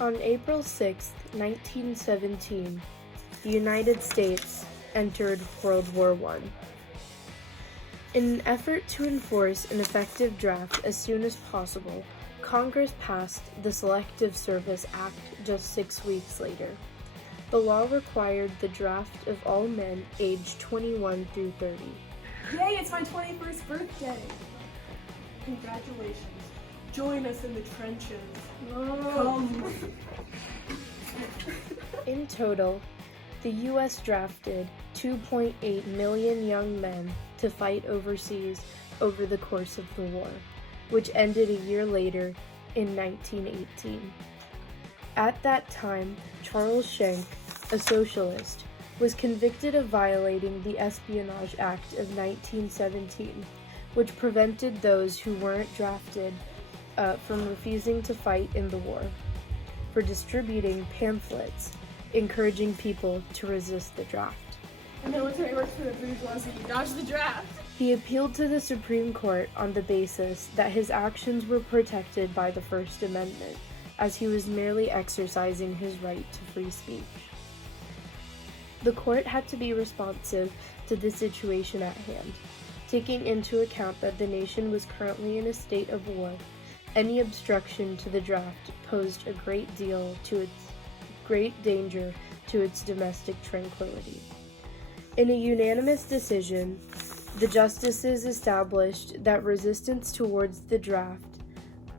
On April 6, 1917, the United States entered World War I. In an effort to enforce an effective draft as soon as possible, Congress passed the Selective Service Act just 6 weeks later. The law required the draft of all men aged 21 through 30. Yay, it's my 21st birthday! Congratulations. Join us in the trenches. Come. In total, the U.S. drafted 2.8 million young men to fight overseas over the course of the war, which ended a year later in 1918. At that time, Charles Schenck, a socialist, was convicted of violating the Espionage Act of 1917, which prevented those who weren't drafted from refusing to fight in the war, for distributing pamphlets encouraging people to resist the draft. The military works for the bourgeoisie, dodge the draft! He appealed to the Supreme Court on the basis that his actions were protected by the First Amendment, as he was merely exercising his right to free speech. The court had to be responsive to the situation at hand, taking into account that the nation was currently in a state of war. Any obstruction to the draft posed a great danger to its domestic tranquility. In a unanimous decision, the justices established that resistance towards the draft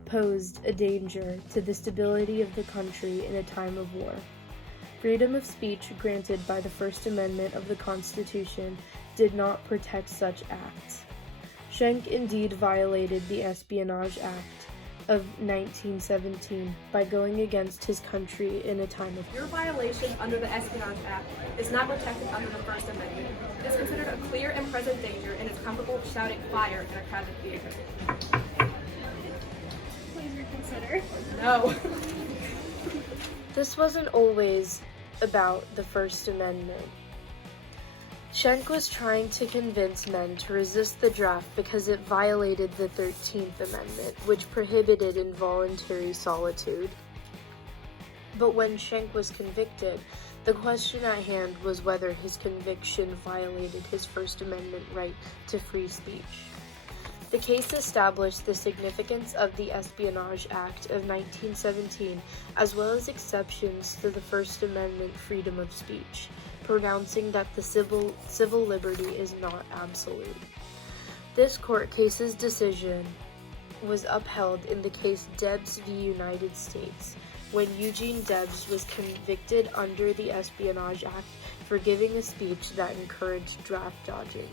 posed a danger to the stability of the country in a time of war. Freedom of speech granted by the First Amendment of the Constitution did not protect such acts. Schenck indeed violated the Espionage Act of 1917 by going against his country in a time of war. Your violation under the Espionage Act is not protected under the First Amendment. It is considered a clear and present danger and is comparable to shouting fire in a crowded theater. Please reconsider. No. This wasn't always about the First Amendment. Schenck was trying to convince men to resist the draft because it violated the 13th Amendment, which prohibited involuntary solitude. But when Schenck was convicted, the question at hand was whether his conviction violated his First Amendment right to free speech. The case established the significance of the Espionage Act of 1917, as well as exceptions to the First Amendment freedom of speech, pronouncing that the civil liberty is not absolute. This court case's decision was upheld in the case Debs v. United States, when Eugene Debs was convicted under the Espionage Act for giving a speech that encouraged draft dodging.